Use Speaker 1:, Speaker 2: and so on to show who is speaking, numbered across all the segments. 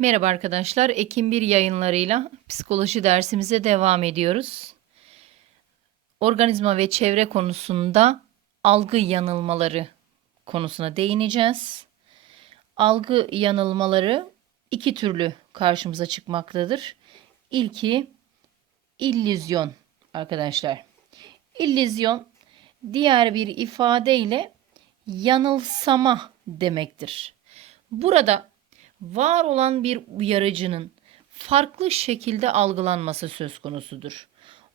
Speaker 1: Merhaba arkadaşlar. Ekim 1 yayınlarıyla psikoloji dersimize devam ediyoruz. Organizma ve çevre konusunda algı yanılmaları konusuna değineceğiz. Algı yanılmaları iki türlü karşımıza çıkmaktadır. İlki illüzyon arkadaşlar. İllüzyon diğer bir ifadeyle yanılsama demektir. Burada var olan bir uyarıcının farklı şekilde algılanması söz konusudur.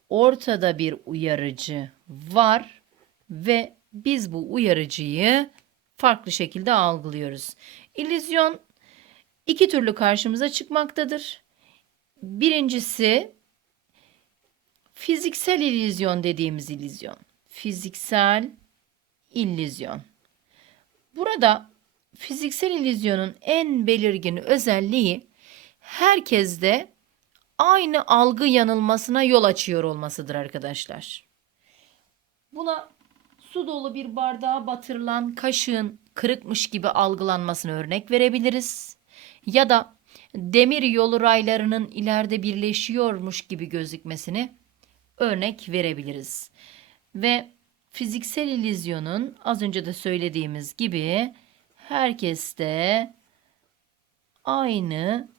Speaker 1: Ortada bir uyarıcı var ve biz bu uyarıcıyı farklı şekilde algılıyoruz. İllüzyon iki türlü karşımıza çıkmaktadır. Birincisi fiziksel illüzyon dediğimiz illüzyon. Fiziksel illüzyon. Burada fiziksel illüzyonun en belirgin özelliği herkeste aynı algı yanılmasına yol açıyor olmasıdır arkadaşlar. Buna su dolu bir bardağa batırılan kaşığın kırıkmış gibi algılanmasını örnek verebiliriz. Ya da demir yolu raylarının ileride birleşiyormuş gibi gözükmesini örnek verebiliriz. Ve fiziksel illüzyonun az önce de söylediğimiz gibi herkeste aynı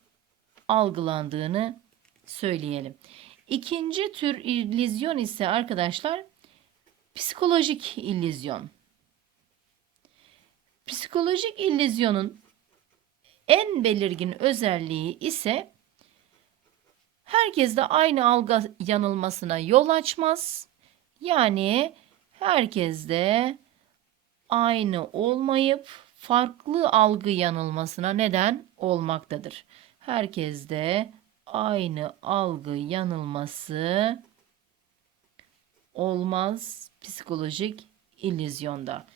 Speaker 1: algılandığını söyleyelim. İkinci tür illüzyon ise arkadaşlar psikolojik illüzyon. Psikolojik illüzyonun en belirgin özelliği ise herkeste aynı algı yanılmasına yol açmaz. Yani herkeste aynı olmayıp farklı algı yanılmasına neden olmaktadır. Herkeste aynı algı yanılması olmaz psikolojik illüzyonda.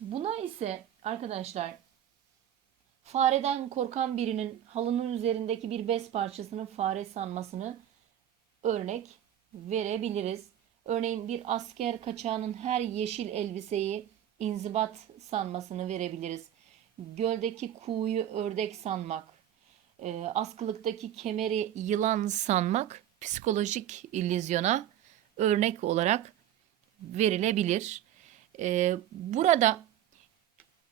Speaker 1: Buna ise arkadaşlar fareden korkan birinin halının üzerindeki bir bez parçasının fare sanmasını örnek verebiliriz. Örneğin bir asker kaçağının her yeşil elbiseyi inzibat sanmasını verebiliriz. Göldeki kuğuyu ördek sanmak, e, askılıktaki kemeri yılan sanmak psikolojik illüzyona örnek olarak verilebilir. E, burada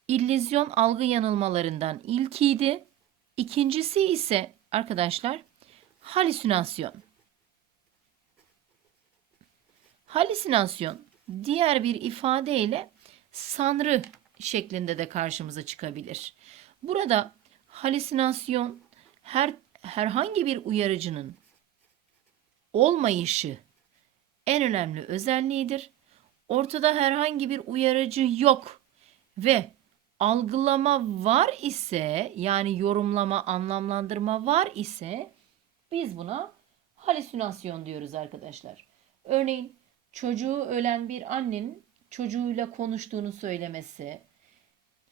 Speaker 1: illüzyon algı yanılmalarından ilkiydi. İkincisi ise arkadaşlar halüsinasyon. Halüsinasyon diğer bir ifadeyle sanrı şeklinde de karşımıza çıkabilir. Burada halüsinasyon her herhangi bir uyarıcının olmayışı en önemli özelliğidir. Ortada herhangi bir uyarıcı yok ve algılama var ise yani yorumlama, anlamlandırma var ise biz buna halüsinasyon diyoruz arkadaşlar. Örneğin çocuğu ölen bir annenin çocuğuyla konuştuğunu söylemesi,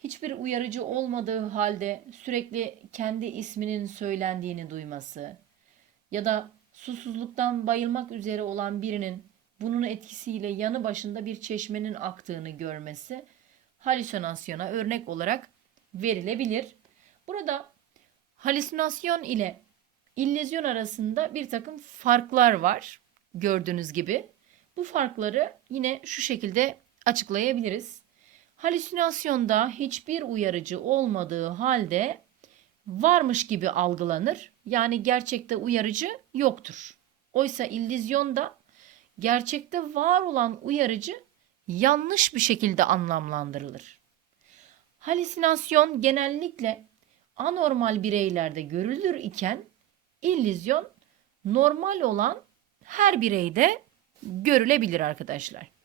Speaker 1: hiçbir uyarıcı olmadığı halde sürekli kendi isminin söylendiğini duyması ya da susuzluktan bayılmak üzere olan birinin bunun etkisiyle yanı başında bir çeşmenin aktığını görmesi halüsinasyona örnek olarak verilebilir. Burada halüsinasyon ile illüzyon arasında bir takım farklar var gördüğünüz gibi. Bu farkları yine şu şekilde açıklayabiliriz. Halüsinasyonda hiçbir uyarıcı olmadığı halde varmış gibi algılanır. Yani gerçekte uyarıcı yoktur. Oysa illüzyonda gerçekte var olan uyarıcı yanlış bir şekilde anlamlandırılır. Halüsinasyon genellikle anormal bireylerde görülür iken illüzyon normal olan her bireyde görülebilir arkadaşlar.